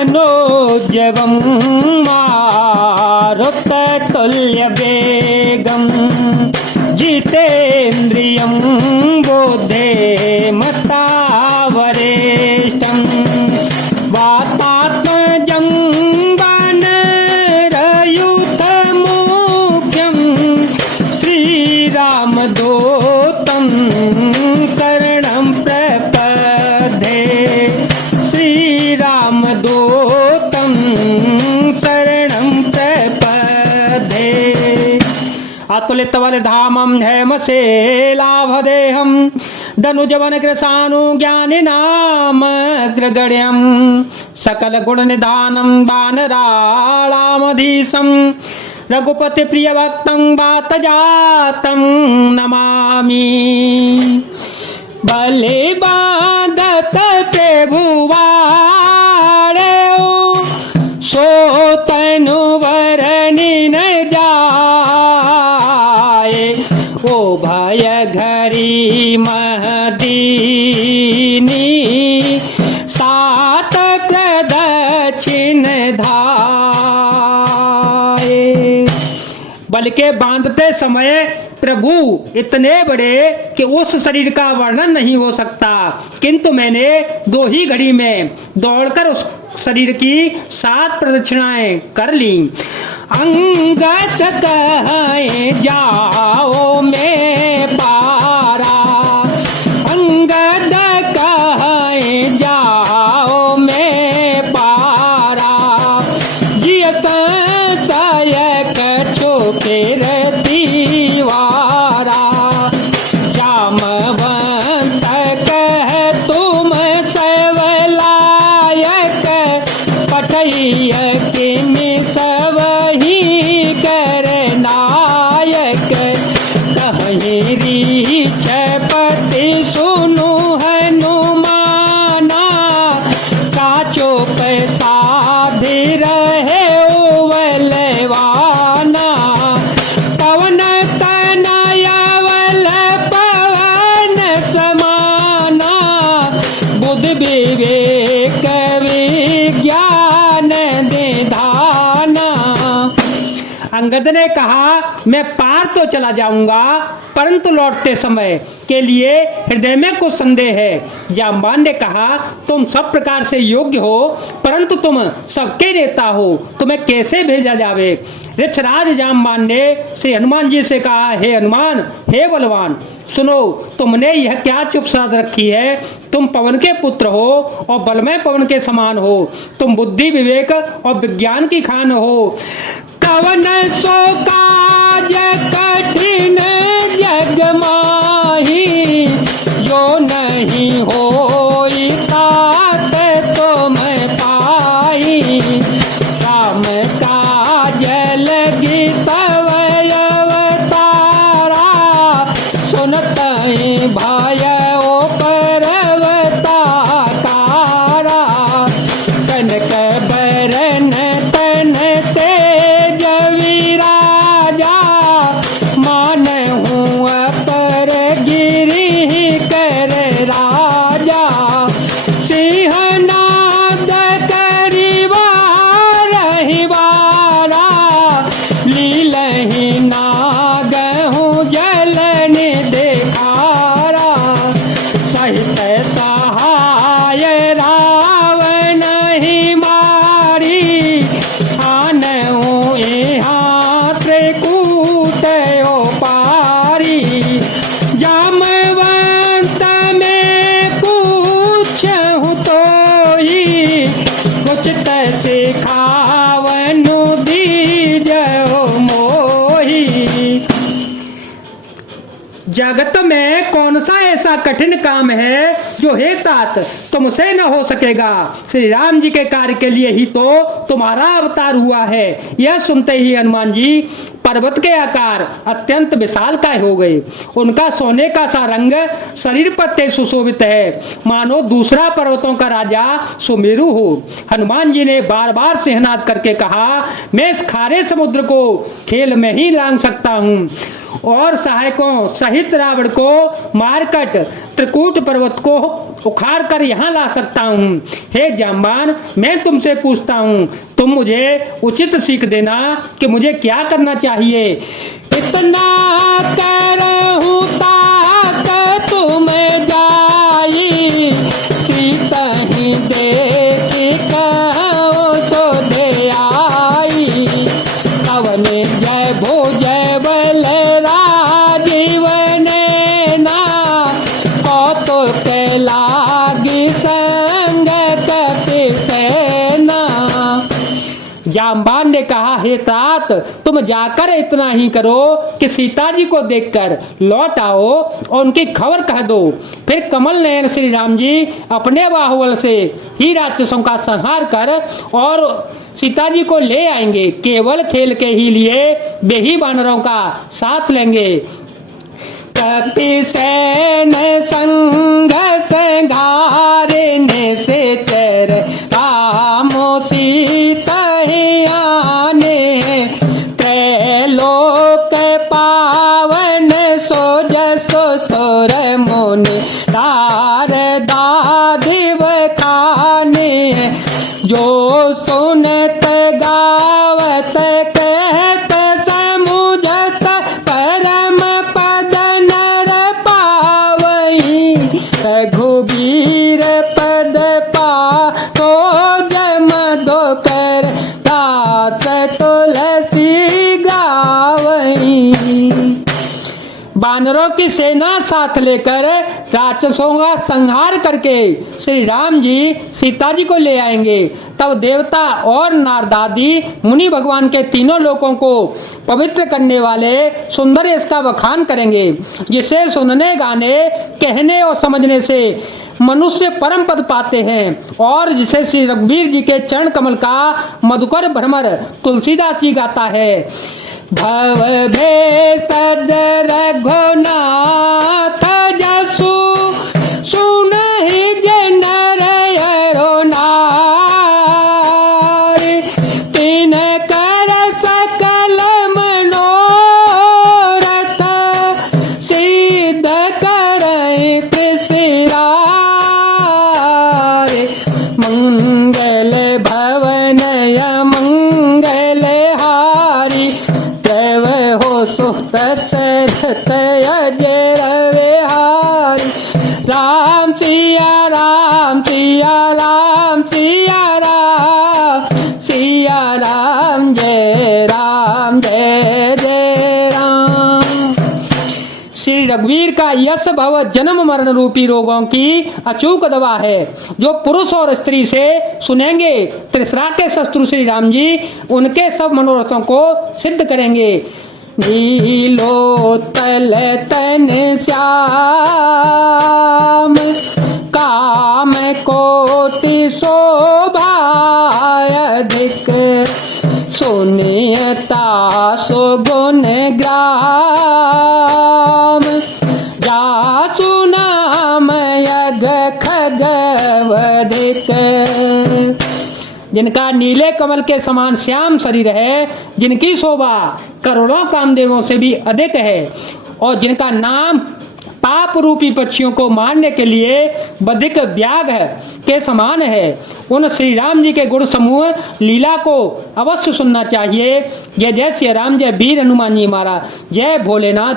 मनोजवं मारुततुल्यवेगं जितेन्द्रियं बुद्धिमतावरेष्ठं वातात्मजं वानरयूथमुख्यं श्रीरामदूतं शरणं प्रपद्ये श्रीरामदूतं शरणं प्रपद्ये अतुलितबलधामं हेमशेलाभदेहं धनुजवनकृशानुज्ञानिनामग्रगण्यं सकलगुणनिधानं वानराणामधीशं रघुपतिप्रियभक्तं वातजातं नमामि। भले बाधत प्रभुवारे सो तनु वरनि न जाए ओ भय घरी महदीनी सात प्रदक्षिण धाये। बल के बांधते समय प्रभु इतने बड़े कि उस शरीर का वर्णन नहीं हो सकता, किंतु मैंने 2 ही घड़ी में दौड़कर उस शरीर की 7 प्रदक्षिणाएं कर ली। अंगत कहे जाओ मैं पारा, अंगद कहे जाओ मैं पारा, जिय संशय कछो फिर दीवारा, जामवंत कह तुम सवलायक, पठैय किमि सबहि कर नायक, कहीं रीछ पति सुनु हनुमाना, काचो पैसा भी रहे उवलवाना, पवन तनयावल पवन समाना, बुद्ध विवेक विज्ञान निधाना। अंगद ने कहा मैं पार तो चला जाऊंगा, परंतु लौटते समय के लिए हृदय में कुछ संदेह है। जामवान ने कहा तुम सब प्रकार से योग्य हो, परंतु तुम सबके नेता हो, तुम्हें कैसे भेजा जावे। ऋक्षराज जामवान ने श्री हनुमान जी से कहा हे हनुमान, हे बलवान, सुनो तुमने यह क्या चुप साध रखी है। तुम पवन के पुत्र हो और बलमय पवन के समान हो, तुम बुद्धि विवेक और विज्ञान की खान हो। कवन सो काज कठिन जग माही, जो नहीं होई तात तुम पाई, राम काज लगी सवय अवतारा, सुनतहि भय ओ पर्वताकारा, कनक बरन तन से जविराजा, मानहु अपर गिरि कर राजा, सिंहनाद करिवा रहिवारा, लीलहि नागहु जलन देखारा, सहित सहाय रावण ही मारी, आनहु यहाँ त्रिकूट पारी, जामवंत में पूछहु तो ही, कुछ तैसे खावनु दीजो मोही। जगत में कौन सा ऐसा कठिन काम है जो हे तात तुमसे न हो सकेगा। श्री राम जी के कार्य के लिए ही तो तुम्हारा अवतार हुआ है। यह सुनते ही हनुमान जी पर्वत के आकार अत्यंत विशालकाय हो गए। उनका सोने का सा रंग शरीर पर तेज सुशोभित है, मानो दूसरा पर्वतों का राजा सुमेरु हो। हनुमान जी ने बार बार सिंहनाद करके कहा, मैं इस खारे समुद्र को खेल में ही लांघ सकता हूँ और सहायकों सहित रावण को मारकट त्रिकूट पर्वत को उखाड़ कर यहाँ ला सकता हूँ। हे जाम्बान, मैं तुमसे पूछता हूँ, तुम मुझे उचित सीख देना कि मुझे क्या करना चाहिए। इतना करहूँ ताकत तुम जाई, सीता ही देखी कहो सो दे आई। कवने जय भो जय बल राजीव ने ना, कौतुक लागी संग कपि सेना। जाम्बान ने कहा, हे तात, तुम जाकर इतना ही करो कि सीता जी को देखकर लौट आओ और उनकी खबर कह दो। फिर कमल नयन श्री राम जी अपने बाहुबल से ही राक्षसों का संहार कर और सीता जी को ले आएंगे। केवल खेल के ही लिए वे ही वानरों का साथ लेंगे। कपि सेन संग संघारने से चर रामो सीता ही आने। त्रैलोक पावन सो जसो सुर मुनि नारदा दिव खाने। जो सुनत गावत कहत समुझत परम पद नर पावई। रघुबीर पद पातो जम दो कर दास तुलसी गावई। बानरों की सेना साथ लेकर राक्षसों का संहार करके श्री राम जी सीता जी को ले आएंगे। तब देवता और नारदादि मुनि भगवान के तीनों लोकों को पवित्र करने वाले सुंदर इसका बखान करेंगे, जिसे सुनने गाने कहने और समझने से मनुष्य परम पद पाते हैं और जिसे श्री रघुवीर जी के चरण कमल का मधुकर भ्रमर तुलसीदास जी गाता है। भव भेषज रघुनाथ जसु सुनहि जन अरो नारि। तिन कर सकल मनोरथ सिद्ध करहि कृषिरारि। मंगल भवनय मंगल हारी, सुत चरत अजय रविहारी। राम सिया राम सिया राम सिया राम, सिया राम जय जय राम। श्री रघुवीर का यश भव जन्म मरण रूपी रोगों की अचूक दवा है, जो पुरुष और स्त्री से सुनेंगे। त्रिसरा के शत्रु श्री राम जी उनके सब मनोरथों को सिद्ध करेंगे। नीलो तल तन श्याम, काम कोटि शोभा अधिक। सुनियता सुगुण ग्राम, जासु नाम यग खगवधिक। जिनका नीले कमल के समान श्याम शरीर है, जिनकी शोभा करोड़ों कामदेवों से भी अधिक है और जिनका नाम पाप रूपी पक्षियों को मारने के लिए बधिक व्याघ्र के समान है, उन श्री राम जी के गुण समूह लीला को अवश्य सुनना चाहिए। जय जय श्री राम, जय वीर हनुमान जी महाराज, जय भोलेनाथ।